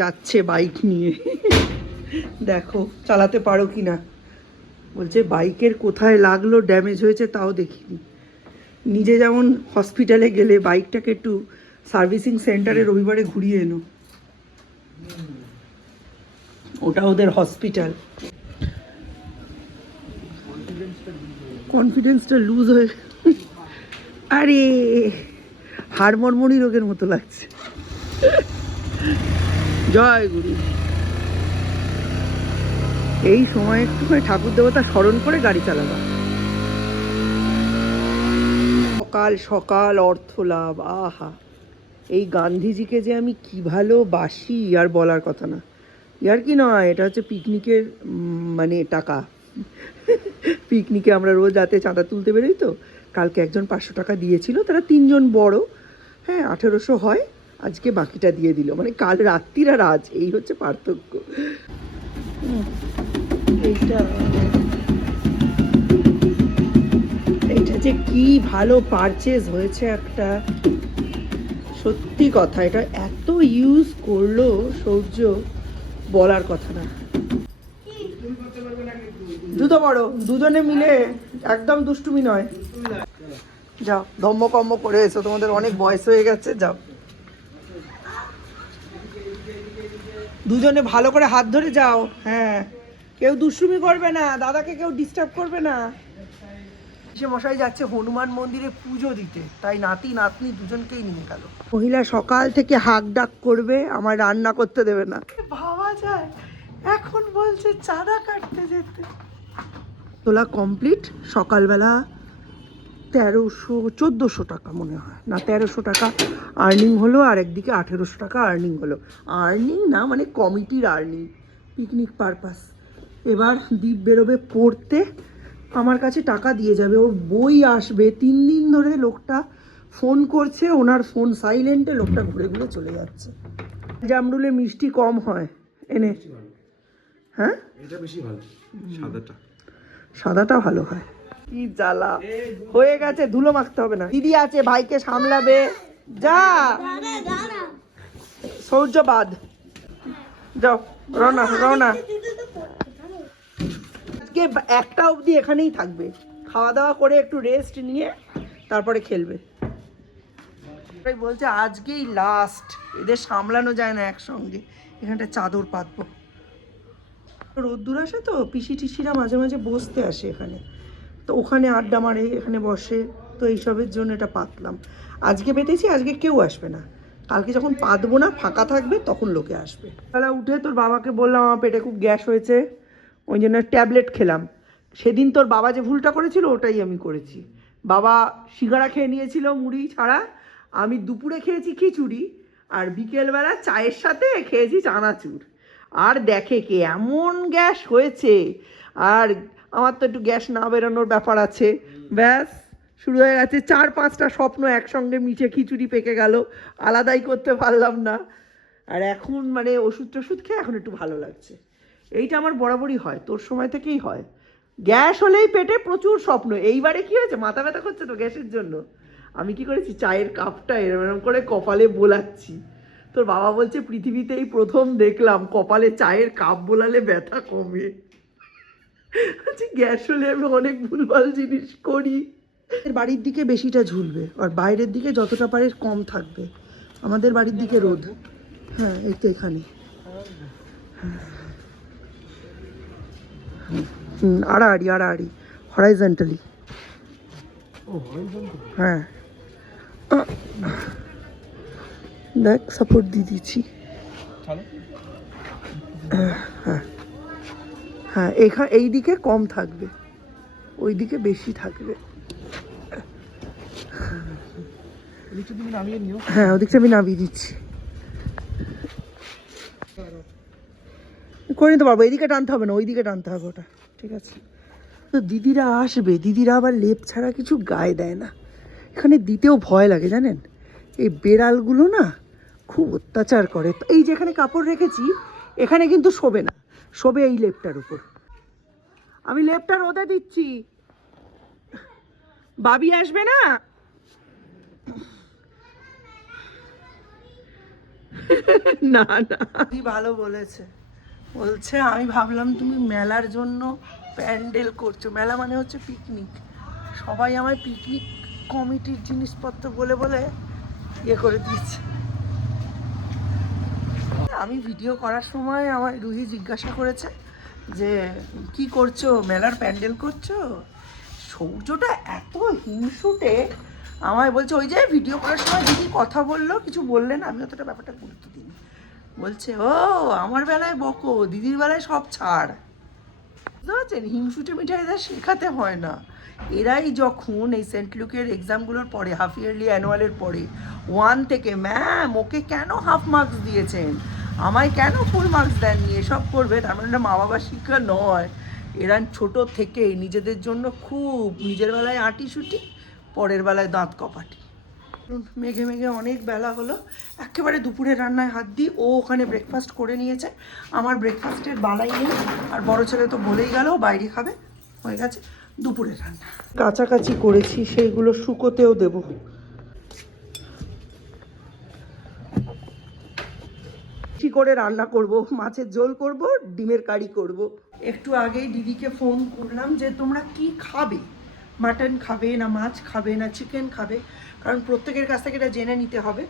যাচ্ছে বাইক নিয়ে, দেখো চালাতে পারো কিনা। বলছে বাইকের কোথায় লাগলো, ড্যামেজ হয়েছে তাও দেখিনি। নিজে যেমন হসপিটালে গেলে বাইকটাকে একটু সার্ভিসিং সেন্টারে রবিবারে ঘুরিয়ে এনো, ওটা ওদের হসপিটাল। কনফিডেন্সটা লুজ হয়ে, আরে হাড়মর্মণি রোগের মতো লাগছে। জয় গুরু। এই সময় একটুখানি ঠাকুর দেবতা স্মরণ করে গাড়ি চালাবা। সকাল সকাল অর্থ লাভ, আহা! এই গান্ধীজিকে যে আমি কি ভালোবাসি আর বলার কথা না। ইয়ার কি নয়, এটা হচ্ছে পিকনিকের মানে টাকা। পিকনিকে আমরা রোজ রাতে চাঁদা তুলতে বেরোই তো, কালকে একজন 500 টাকা দিয়েছিল, তারা 3 জন বড়, হ্যাঁ 1800 হয়, আজকে বাকিটা দিয়ে দিল, মানে কাল রাত্রির আর আজ এই হচ্ছে পার্থক্য। এইটা এইটা যে কি ভালো পারচেজ হয়েছে একটা, সত্যি কথা। এটা এত ইউজ করলো সৌর্য, বলার কথা না। দুটো বড়, দুজনে মিলে একদম দুষ্টুমি নয়। যাও ধম্মকম্ম করে এসো, তোমাদের অনেক বয়স হয়ে গেছে, যাও। দুজনে ভালো করে হাত ধরে যাও, হ্যাঁ কেউ দুষ্টুমি করবে না, দাদাকে কেউ ডিস্টার্ব করবে না। সে মশাই যাচ্ছে হনুমান মন্দিরে পুজো দিতে, তাই নাতি নাতনি দুজনকেই নিয়ে গেল। মহিলা সকাল থেকে হাক ডাক করবে, আমার রান্না করতে দেবে না, ভাবা যায়। এখন বলছে চাঁদা কাটতে যেতে। তোলা কমপ্লিট, সকালবেলা 1400 টাকা মনে হয়, না 1300 টাকা আর্নিং হলো, আর একদিকে 1800 টাকা আর্নিং হলো। আর্নিং না, মানে কমিটির আর্নিং, পিকনিক পারপাস। এবার দীপ বেরোবে পড়তে, আমার কাছে টাকা দিয়ে যাবে, ওর বই আসবে। 3 দিন ধরে লোকটা ফোন করছে, ওনার ফোন সাইলেন্টে, লোকটা ঘুরে ঘুরে চলে যাচ্ছে। জামরুলে মিষ্টি কম হয় এনে, হ্যাঁ এটা বেশি ভালো, সাদাটা ভালো হয়। কি জ্বালা হয়ে গেছে, ধুলো মাখতে হবে না। দিদি আছে, ভাইকে সামলাবে, যা সৌর্যবাদ, যাও রওনা রওনা। আজকে 1টা অবধি এখানেই থাকবে, খাওয়া দাওয়া করে একটু রেস্ট নিয়ে তারপরে খেলবে। বলছে আজকেই লাস্ট, এদের সামলানো যায় না একসঙ্গে। এখানটা চাদর পাতবো, রোদ্দুর আসে তো, পিসি টিসিরা মাঝে মাঝে বসতে আসে এখানে, তো ওখানে আড্ডা মারে, এখানে বসে, তো এইসবের জন্য এটা পাতলাম। আজকে পেতেছি, আজকে কেউ আসবে না, কালকে যখন পাতবো না ফাঁকা থাকবে তখন লোকে আসবে। বেলা উঠে তোর বাবাকে বললাম আমার পেটে খুব গ্যাস হয়েছে, ওই জন্য ট্যাবলেট খেলাম। সেদিন তোর বাবা যে ভুলটা করেছিল ওটাই আমি করেছি। বাবা সিঙ্গারা খেয়ে নিয়েছিল মুড়ি ছাড়া, আমি দুপুরে খেয়েছি খিচুড়ি, আর বিকেলবেলা চায়ের সাথে খেয়েছি চানাচুর। আর দেখে কে এমন গ্যাস হয়েছে, আর আমার তো একটু গ্যাস না বেরোনোর ব্যাপার আছে, ব্যাস শুরু হয়ে গেছে। 4-5টা স্বপ্ন একসঙ্গে মিশে খিচুড়ি পেকে গেল, আলাদাই করতে পারলাম না। আর এখন মানে ওষুধ টষুধ খেয়ে এখন একটু ভালো লাগছে। এইটা আমার বরাবরই হয়, তোর সময় থেকেই হয়। গ্যাস হলেই পেটে প্রচুর স্বপ্ন। এইবারে কি হয়েছে, মাথা ব্যথা করছে তো গ্যাসের জন্য, আমি কি করেছি, চায়ের কাপটা এরকম করে কপালে বোলাচ্ছি। তোর বাবা বলছে পৃথিবীতেই প্রথম দেখলাম কপালে চায়ের কাপ বোলালে ব্যথা কমে। গ্যাস হলে আমি অনেক ভুলভাল জিনিস করি। বাড়ির দিকে বেশিটা ঝুলবে, আর বাইরের দিকে যতটা পারে কম থাকবে। আমাদের বাড়ির দিকে রোদ, হ্যাঁ এই তো এখানে, আড়াআড়ি আড়াআড়ি হরাইজন্টালি, হ্যাঁ দেখ সাপোর্ট দিয়ে দিচ্ছি। হ্যাঁ হ্যাঁ, এখানে এই দিকে কম থাকবে, ওই দিকে বেশি থাকবে। হ্যাঁ ওদিকটা আমি নামিয়ে দিচ্ছি, করে নিতে পারবো। এইদিকে টানতে হবে না, ওই দিকে টানতে হবে, ওটা ঠিক আছে। তো দিদিরা আসবে, দিদিরা আবার লেপ ছাড়া কিছু গায়ে দেয় না, এখানে দিতেও ভয় লাগে জানেন। এই বেড়ালগুলো না খুব অত্যাচার করে। এই যেখানে কাপড় রেখেছি এখানে কিন্তু শোবে না, শোবে এই লেপটার উপর। আমি লেপটা রোদে দিচ্ছি, বাবি আসবে না। না না, কি ভালো বলেছে। বলছে আমি ভাবলাম তুমি মেলার জন্য প্যান্ডেল করছো। মেলা মানে হচ্ছে পিকনিক। সবাই আমায় পিকনিক কমিটির জিনিসপত্র বলে বলে ইয়ে করে দিচ্ছে। আমি ভিডিও করার সময় আমার রুহি জিজ্ঞাসা করেছে যে কি করছো, মেলার প্যান্ডেল করছো। সূর্যটা এত হিংসুটে আমায় বলছে, ওই যে ভিডিও করার সময় দিদি কথা বললো, কিছু বললেন, আমি অতটা ব্যাপারটা গুরুত্ব দিইনি। বলছে ও আমার বেলায় বকো, দিদির বেলায় সব ছাড়। বুঝতে পারছেন, হিংসুটে মিঠাইদের শেখাতে হয় না। এরাই যখন এই সেন্ট লুকের এক্সামগুলোর পরে, হাফ ইয়ারলি অ্যানুয়ালের পরে 1 থেকে ম্যাম ওকে কেন হাফ মার্কস দিয়েছেন, আমায় কেন ফুল মার্কস দেননি, এসব করবে। তার মানে মা বাবার শিক্ষা নয়। এরা ছোট থেকেই নিজেদের জন্য খুব, নিজের বেলায় আঁটিসুটি, পরের বেলায় দাঁত কপাটি। মেঘে মেঘে অনেক বেলা হলো, একেবারে দুপুরে রান্নায় হাত দিই। ও ওখানে ব্রেকফাস্ট করে নিয়েছে, আমার ব্রেকফাস্টের বালাই নেই। আর বড় ছেলে তো বলেই গেল বাইরে খাবে, হয়ে গেছে দুপুরের রান্না। কাছাকাছি করেছি, সেইগুলো শুকোতেও দেবো। কি করে রান্না করব, মাছের ঝোল করব, ডিমের কারি করব। একটু আগেই দিদিকে ফোন করলাম যে তোমরা কি খাবে, মাটন খাবে না মাছ খাবে না চিকেন খাবে, কারণ প্রত্যেকের কাছ থেকে এটা জেনে নিতে হবে।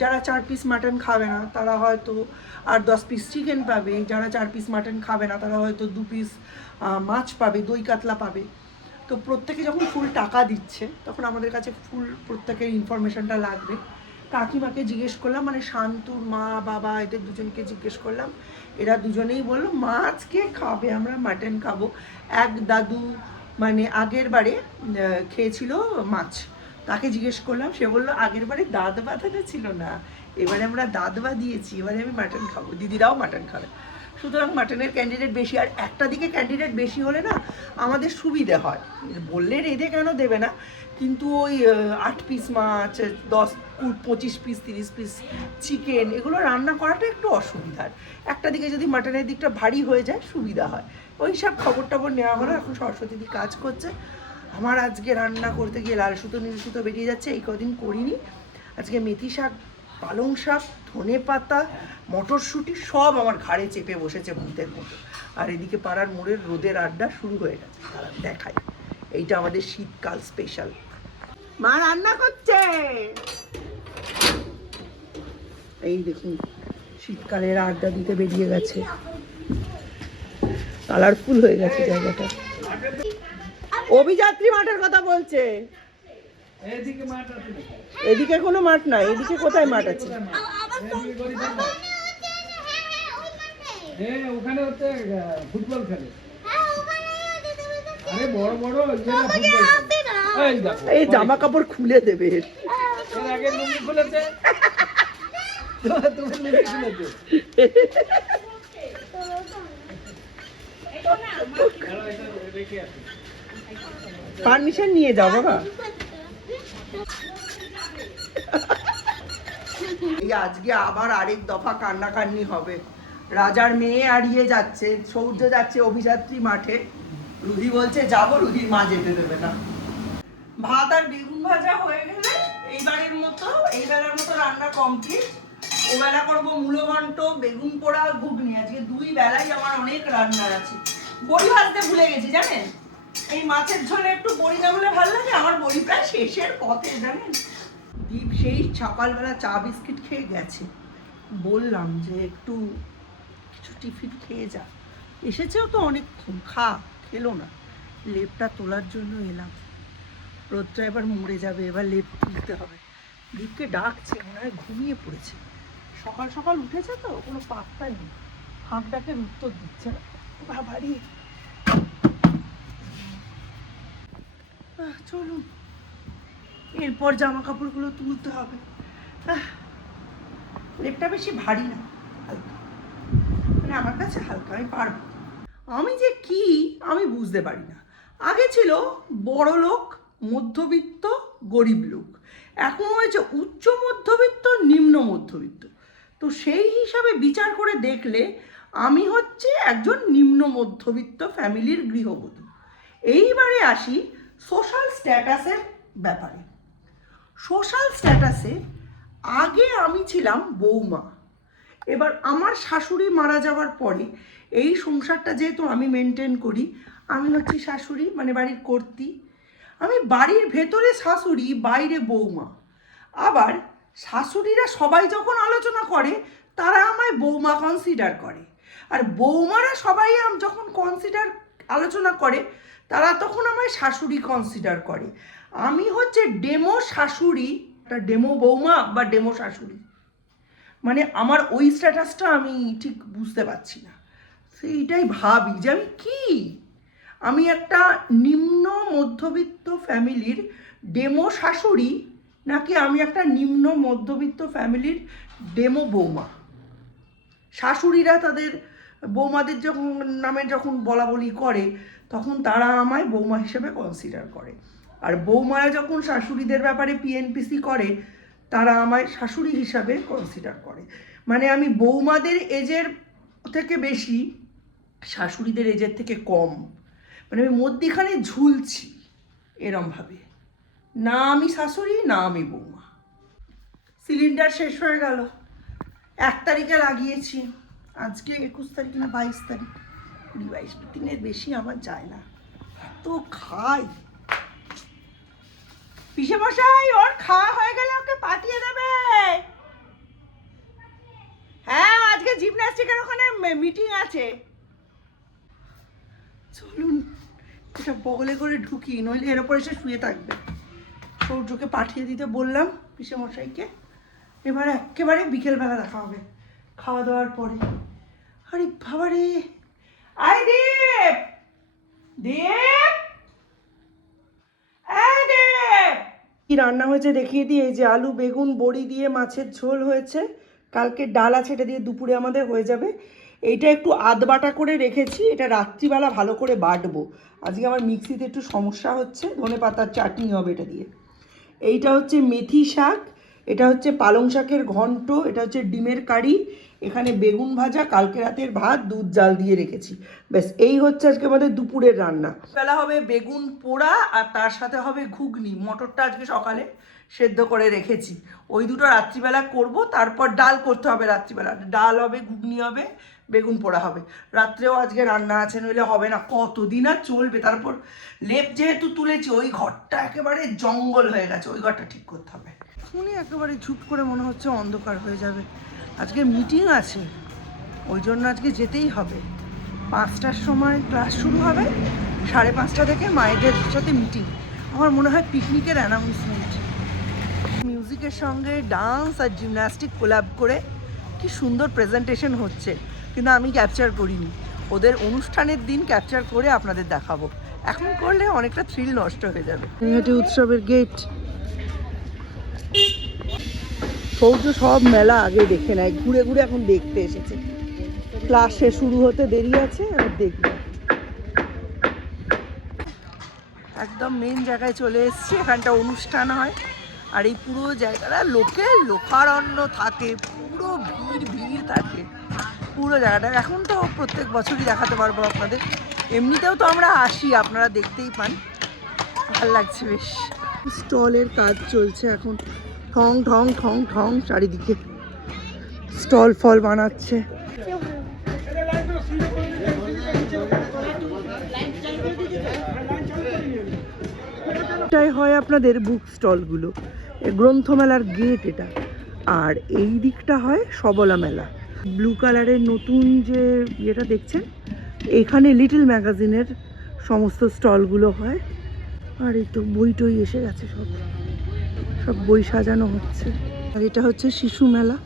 যারা 4 পিস মাটন খাবে না তারা হয়তো আর 10 পিস চিকেন পাবে, যারা 4 পিস মাটন খাবে না তারা হয়তো 2 পিস মাছ পাবে, দই কাতলা পাবে। তো প্রত্যেকে যখন ফুল টাকা দিচ্ছে তখন আমাদের কাছে ফুল প্রত্যেকের ইনফরমেশনটা লাগবে। কাকিমাকে জিজ্ঞেস করলাম, মানে শান্তুর মা বাবা এদের দুজনকে জিজ্ঞেস করলাম, এরা দুজনেই বললো মাছ কে খাবে, আমরা মাটন খাবো। এক দাদু মানে আগের বারে খেয়েছিল মাছ, তাকে জিজ্ঞেস করলাম, সে বললো আগের বারে দাঁত বাঁধানো ছিল না, এবারে আমরা দাঁত বাঁধিয়েছি, এবারে আমি মাটন খাবো, দিদিরাও মাটন খাবে। সুতরাং মাটনের ক্যান্ডিডেট বেশি, আর একটা দিকে ক্যান্ডিডেট বেশি হলে না আমাদের সুবিধে হয়। বললে রেঁধে কেন দেবে না, কিন্তু ওই 8 পিস মাছ, 10 25 পিস 30 পিস চিকেন, এগুলো রান্না করাটা একটু অসুবিধার। একটা দিকে যদি মাটনের দিকটা ভারী হয়ে যায় সুবিধা হয়। ওই সব খবর টবর নেওয়া হলো। এখন সরস্বতীদি কাজ করছে। আমার আজকে রান্না করতে গিয়ে লাল সুতো নীল সুতো বেরিয়ে যাচ্ছে, এই কদিন করিনি। আজকে মেথি শাক, পালং শাক, ধনে পাতা, মটরশুঁটি সব আমার ঘাড়ে চেপে বসেছে ভূতের মতো। আর এদিকে পাড়ার মোড়ের রোদের আড্ডা শুরু হয়ে গেছে, দেখাই। এইটা আমাদের শীতকাল স্পেশাল। মা রান্না করছে, এই দেখুন শীতকালের আড্ডা দিতে বেরিয়ে গেছে। কালারফুল হয়ে গেছে জায়গাটা। অভিযাত্রী মাঠের কথা বলছে। এদিকে কোনো মাঠ নাই, এদিকে কোথায় মাঠ আছে? ওখানে হচ্ছে ফুটবল খেলে। এই জামা কাপড় খুলে দেবে। পারমিশন নিয়ে যাও বাবা। এই আজকে আবার আরেক দফা কান্নাকান্নি হবে। রাজার মেয়ে হারিয়ে যাচ্ছে, সৌর্য যাচ্ছে অভিযাত্রী মাঠে। রুহি বলছে যাবো, রুহির মা যেতে দেবে না। ভাত আর বেগুন ভাজা হয়ে গেলে এইবারের মতো, এই বেলার মতো রান্না কমপ্লিট। ও বেলা করবো মূলো ঘন্ট, বেগুন পোড়া, ঘুগনি। আজকে 2 বেলাই আমার অনেক রান্না আছে। বড়ি ভাজতে ভুলে গেছি জানেন, এই মাছের ঝোলে একটু বড়ি না হলে ভালো লাগে। আমার বড়ি প্রায় শেষের পথে জানেন। দীপ সেই সকালবেলা চা বিস্কিট খেয়ে গেছে, বললাম যে একটু কিছু টিফিন খেয়ে যা। এসেছেও তো অনেকক্ষণ, খেলো না। লেপটা তোলার জন্য এলাম। রোদটা এবার মরে যাবে, এবার লেপ তুলতে হবে। দীপকে ডাকছে, মনে হয় ঘুমিয়ে পড়েছে। সকাল সকাল উঠেছে তো কোনো পাত্তা নেই, হাঁক ডাকের উত্তর দিচ্ছে না। বাবারি, চলুন এরপর জামা কাপড়গুলো তুলতে হবে। লেপটা বেশি ভারী না, হালকা, মানে আমার কাছে হালকা, আমি পারবো। আমি যে কি আমি বুঝতে পারি না। আগে ছিল বড় লোক, মধ্যবিত্ত, গরিব লোক, এখন হয়েছে উচ্চ মধ্যবিত্ত, নিম্ন মধ্যবিত্ত। তো সেই হিসাবে বিচার করে দেখলে আমি হচ্ছে একজন নিম্ন মধ্যবিত্ত ফ্যামিলির গৃহবধূ। এইবারে আসি সোশ্যাল স্ট্যাটাসের ব্যাপারে। সোশ্যাল স্ট্যাটাসে আগে আমি ছিলাম বৌমা, এবার আমার শাশুড়ি মারা যাওয়ার পরে এই সংসারটা যেহেতু আমি মেনটেন করি, আমি হচ্ছি শাশুড়ি, মানে বাড়ির কর্ত্রী। আমি বাড়ির ভেতরে শাশুড়ি, বাইরে বৌমা। আবার শাশুড়িরা সবাই যখন আলোচনা করে তারা আমায় বৌমা কনসিডার করে, আর বৌমারা সবাই যখন আলোচনা করে তারা তখন আমায় শাশুড়ি কনসিডার করে। আমি হচ্ছে ডেমো শাশুড়ি, একটা ডেমো বৌমা বা ডেমো শাশুড়ি, মানে আমার ওই স্ট্যাটাসটা আমি ঠিক বুঝতে পারছি না। সেইটাই ভাবি যে আমি কি, আমি একটা নিম্ন মধ্যবিত্ত ফ্যামিলির ডেমো শাশুড়ি, নাকি আমি একটা নিম্ন মধ্যবিত্ত ফ্যামিলির ডেমো বৌমা। শাশুড়িরা তাদের বৌমাদের যখন বলা বলি করে তখন তারা আমায় বৌমা হিসেবে কনসিডার করে, আর বৌমারা যখন শাশুড়িদের ব্যাপারে পিএনপিসি করে তারা আমায় শাশুড়ি হিসাবে কনসিডার করে। মানে আমি বৌমাদের এজের থেকে বেশি, শাশুড়িদের এজের থেকে কম, মানে আমি মধ্যিখানে ঝুলছি এরমভাবে। না আমি শাশুড়ি, না আমি বৌমা। সিলিন্ডার শেষ হয়ে গেল, 1 তারিখে লাগিয়েছি, আজকে 21 তারিখ না 22 তারিখ, 22 দিনের বেশি আমার যায় না, তো খাই। পিসে মশাই, ওর খাওয়া হয়ে গেলে ওকে পাঠিয়ে দেবে। হ্যাঁ, আজকে জিমন্যাস্টিকের ওখানে মিটিং আছে। চলুন এটা বগলে করে ঢুকি, নইলে এর ওপর এসে শুয়ে থাকবে। সৌর্যকে পাঠিয়ে দিতে বললাম পিসে মশাইকে, এবার একেবারে বিকেলবেলা দেখা হবে খাওয়া দাওয়ার পরে। আরে বাবারে, আই দীপ, দীপ, কি রান্না হয়েছে দেখিয়ে দিই। এই যে আলু বেগুন বড়ি দিয়ে মাছের ঝোল হয়েছে, কালকে ডাল আছে, এটা দিয়ে দুপুরে আমাদের হয়ে যাবে। এইটা একটু আধবাটা করে রেখেছি, এটা রাত্রিবেলা ভালো করে বাটবো। আজকে আমার মিক্সিতে একটু সমস্যা হচ্ছে, ধনেপাতার চাটনি হবে এটা দিয়ে। এইটা হচ্ছে মেথি শাক, এটা হচ্ছে পালং শাকের ঘন্ট, এটা হচ্ছে ডিমের কারি, এখানে বেগুন ভাজা, কালকে রাতের ভাত দুধ জাল দিয়ে রেখেছি। ব্যাস এই হচ্ছে আজকে আমাদের দুপুরের রান্না। বেলা হবে বেগুন পোড়া আর তার সাথে হবে ঘুগনি। মটরটা আজকে সকালে সেদ্ধ করে রেখেছি, ওই দুটো রাত্রিবেলা করব। তারপর ডাল করতে হবে রাত্রিবেলা, ডাল হবে, ঘুগনি হবে, বেগুন পোড়া হবে। রাত্রেও আজকে রান্না আছে, নইলে হবে না, কতদিন আর চলবে। তারপর লেপ যেহেতু তুলেছি, ওই ঘরটা একেবারে জঙ্গল হয়ে গেছে, ওই ঘরটা ঠিক করতে হবে। শুনি একেবারে চুপ করে মনে হচ্ছে অন্ধকার হয়ে যাবে। আজকে মিটিং আছে, ওই জন্য আজকে যেতেই হবে। 5টার সময় ক্লাস শুরু হবে, 5:30 থেকে মায়েদের সাথে মিটিং। আমার মনে হয় পিকনিকের অ্যানাউন্সমেন্ট। মিউজিকের সঙ্গে ডান্স আর জিমন্যাস্টিক কোলাব করে কি সুন্দর প্রেজেন্টেশন হচ্ছে, কিন্তু আমি ক্যাপচার করিনি। ওদের অনুষ্ঠানের দিন ক্যাপচার করে আপনাদের দেখাবো, এখন করলে অনেকটা থ্রিল নষ্ট হয়ে যাবে। এটা উৎসবের গেট। সৌর্য সব মেলা আগে দেখে নেয়, ঘুরে ঘুরে এখন দেখতে এসেছে। ক্লাসে শুরু হতে দেরি আছে, আর দেখবে। একদম মেন জায়গায় চলে এসেছি, এখানটা অনুষ্ঠান হয়, আর এই পুরো জায়গাটা লোকারণ্য থাকে, পুরো ভিড় থাকে পুরো জায়গাটা। এখন তো প্রত্যেক বছরই দেখাতে পারবো আপনাদের, এমনিতেও তো আমরা আসি, আপনারা দেখতেই পান। ভাল লাগছে বেশ। স্টলের কাজ চলছে এখন, ঠং ঠং ঠং ঠং চারিদিকে স্টল ফল বানাচ্ছে। এটাই হয় আপনাদের বুক স্টলগুলো, গ্রন্থমেলার গেট এটা। আর এই দিকটা হয় সবলা মেলা। ব্লু কালারের নতুন যে ইয়েটা দেখছেন, এখানে লিটল ম্যাগাজিনের সমস্ত স্টলগুলো হয়। আর এই তো বই টই এসে গেছে, সব বই সাজানো হচ্ছে। আর এটা হচ্ছে শিশু মেলা,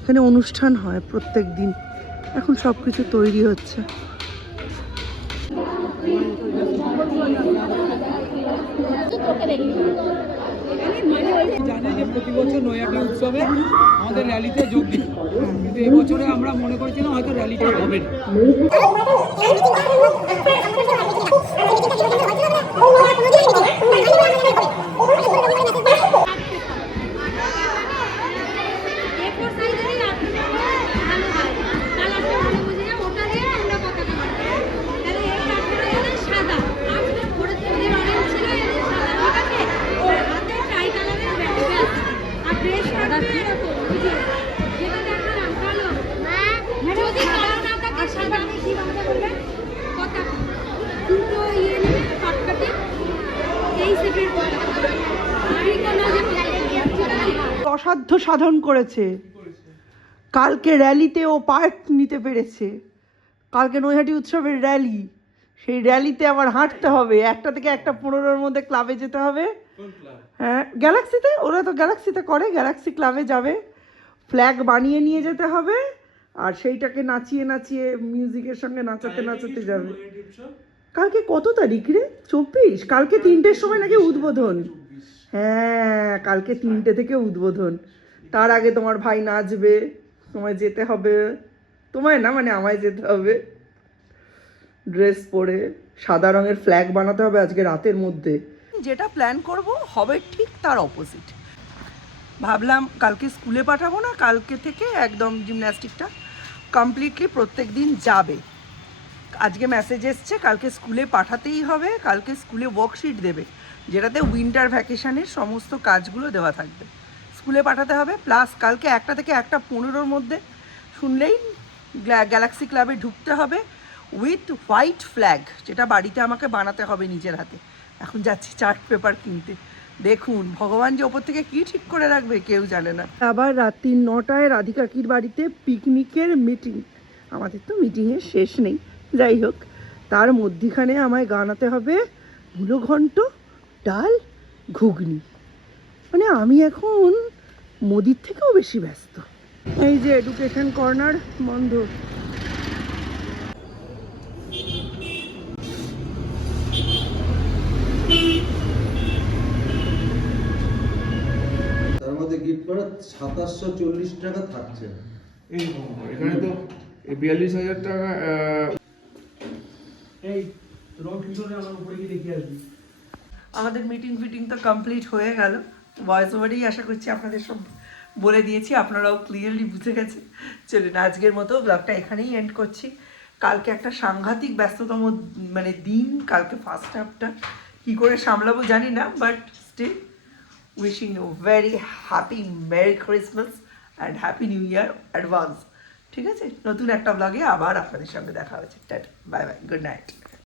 এখানে অনুষ্ঠান হয় প্রত্যেক দিন। এখন সব কিছু তৈরি হচ্ছে। জানে যে প্রতি বছর নৈহাটি উৎসবে আমাদের র্যালিতে যোগ দিই, কিন্তু এবছরে আমরা মনে করেছিলাম হয়তো র্যালিটা হবে না। যদি কালার না থাকে সাদা কি বানাতে বলবেন কথা দুটো ইয়ে নেবে কাটকাটে এই সেটের কথা আর কোনো যে অসাধ্য সাধন করেছে। কালকে র্যালিতে ও পার্ট নিতে পেরেছে। কালকে নৈহাটি উৎসবের র্যালি, সেই র্যালিতে আবার হাঁটতে হবে। 1টা থেকে 1:15-র মধ্যে ক্লাবে যেতে হবে। হ্যাঁ, গ্যালাক্সিতে, ওরা তো গ্যালাক্সিতে করে, গ্যালাক্সি ক্লাবে যাবে। ফ্ল্যাগ বানিয়ে নিয়ে যেতে হবে আর সেইটাকে নাচিয়ে নাচিয়ে মিউজিকের সঙ্গে নাচাতে নাচাতে যাবে। কালকে কত তারিখ রে? 24। কালকে 3টের সময় নাকি উদ্বোধন। হ্যাঁ, কালকে 3টে থেকে উদ্বোধন। তার আগে তোমার ভাই নাচবে, তোমায় যেতে হবে। তোমায় না, মানে আমায় যেতে হবে ড্রেস পরে। সাদা রঙের ফ্ল্যাগ বানাতে হবে আজকে রাতের মধ্যে। যেটা প্ল্যান করব হবে ঠিক তার অপোজিট। ভাবলাম কালকে স্কুলে পাঠাবো না, কালকে থেকে একদম জিমন্যাস্টিকটা কমপ্লিটলি প্রত্যেক দিন যাবে। আজকে মেসেজ এসছে কালকে স্কুলে পাঠাতেই হবে। কালকে স্কুলে ওয়ার্কশিট দেবে যেটাতে উইন্টার ভ্যাকেশনের সমস্ত কাজগুলো দেওয়া থাকবে, স্কুলে পাঠাতে হবে। প্লাস কালকে 1টা থেকে 1:15-র মধ্যে শুনলেই গ্যালাক্সি ক্লাবে ঢুকতে হবে উইথ হোয়াইট ফ্ল্যাগ, যেটা বাড়িতে আমাকে বানাতে হবে নিজের হাতে। এখন যাচ্ছি চার্ট পেপার কিনতে। দেখুন ভগবান যে ওপর থেকে কি ঠিক করে রাখবে কেউ জানে না। আবার রাত্রি 9টায় রাধিকাকির বাড়িতে পিকনিকের মিটিং। আমাদের তো মিটিংয়ের শেষ নেই, যাই হোক তার মধ্যিখানে আমায় গানাতে হবে মূলো ঘন্ট, ডাল, ঘুগনি। মানে আমি এখন মোদির থেকেও বেশি ব্যস্ত। এই যে এডুকেশন কর্নার বন্ধ। তার মধ্যে গিফট করে 2740 টাকা থাকছে। এইরকম করে। এখানে তো 42,000 টাকা এই রং ঠিক করে আমার উপরে গিয়ে দেখে আসবি। আমাদের মিটিং ফিটিং তো কমপ্লিট হয়ে গেল। ভয়েস ওভারেই আশা করছি আপনাদের সব বলে দিয়েছি, আপনারাও ক্লিয়ারলি বুঝে গেছেন। চলুন আজকের মতো ব্লগটা এখানেই এন্ড করছি। কালকে একটা সাংঘাতিক ব্যস্ততম মানে দিন, কালকে ফার্স্ট হাফটা কী করে সামলাবো জানি না, but still wishing you very happy merry Christmas and happy new year advance. ঠিক আছে, নতুন একটা ব্লগে আবার আপনাদের সঙ্গে দেখা হচ্ছে। Tata, bye bye, good night.